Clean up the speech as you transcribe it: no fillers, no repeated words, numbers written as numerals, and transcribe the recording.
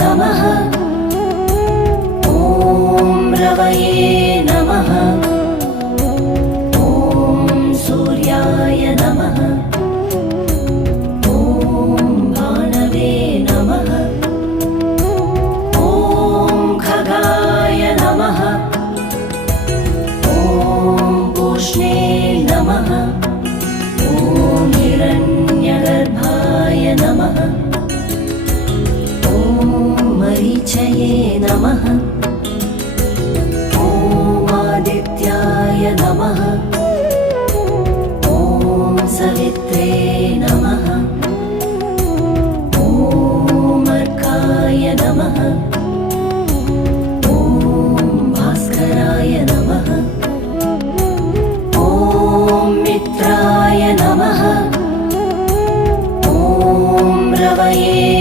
नमः ॐ रवये नमः ॐ सूर्याय नमः ॐ भानवे नमः ॐ खगाय नमः ॐ पूष्णे नमः ॐ हिरण्यगर्भाय नमः मरीचये नमः ॐ आदित्याय नमः ॐ सवित्रे नमः ॐ अर्काय नमः ॐ भास्कराय नमः ॐ मित्राय नमः ॐ रवये